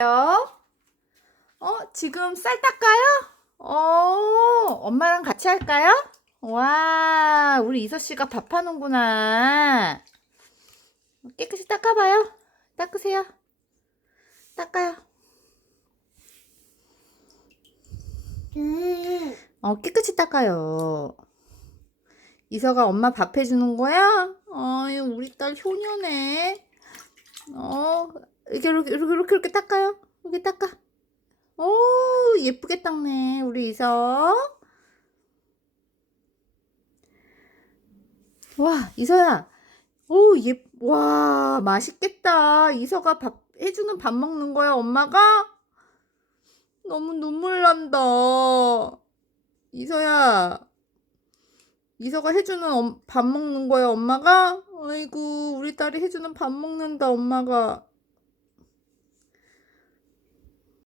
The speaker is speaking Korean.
어, 지금 쌀 닦아요? 어, 엄마랑 같이 할까요? 와, 우리 이서 씨가 밥 하는구나. 깨끗이 닦아봐요. 닦으세요. 닦아요. 음, 어, 깨끗이 닦아요. 이서가 엄마 밥 해주는 거야? 어이, 우리 딸 효녀네. 어, 이렇게, 이렇게, 이렇게, 이렇게, 이렇게 닦아요. 이렇게 닦아. 오, 예쁘게 닦네, 우리 이서. 와, 이서야. 오, 예, 와, 맛있겠다. 이서가 밥, 해주는 밥 먹는 거야, 엄마가? 너무 눈물 난다. 이서야. 이서가 해주는 엄- 밥 먹는 거야, 엄마가? 아이고, 우리 딸이 해주는 밥 먹는다, 엄마가.